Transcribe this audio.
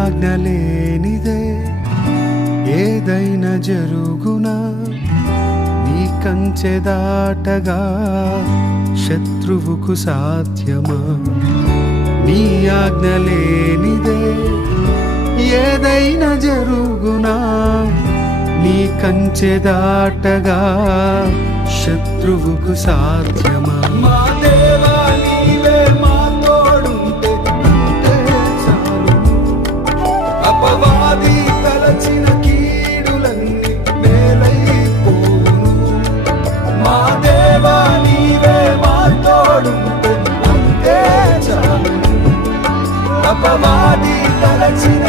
ఆజ్ఞ లేనిదే ఏదైనా జరుగునా, నీ కంచె దాటగా శత్రువుకు సాధ్యమా? నీ ఆజ్ఞ లేనిదే ఏదైనా జరుగునా, నీ కంచె దాటగా శత్రువుకు సాధ్యమా? మా దేవా నీవే మా తోడుంటే అంతే చాలును. అపవాది తలచిన కీడులన్నీ మేలైపోవును. మా దేవా నీవే మా తోడుంటే అంతే చాలును. అపవాది తలచిన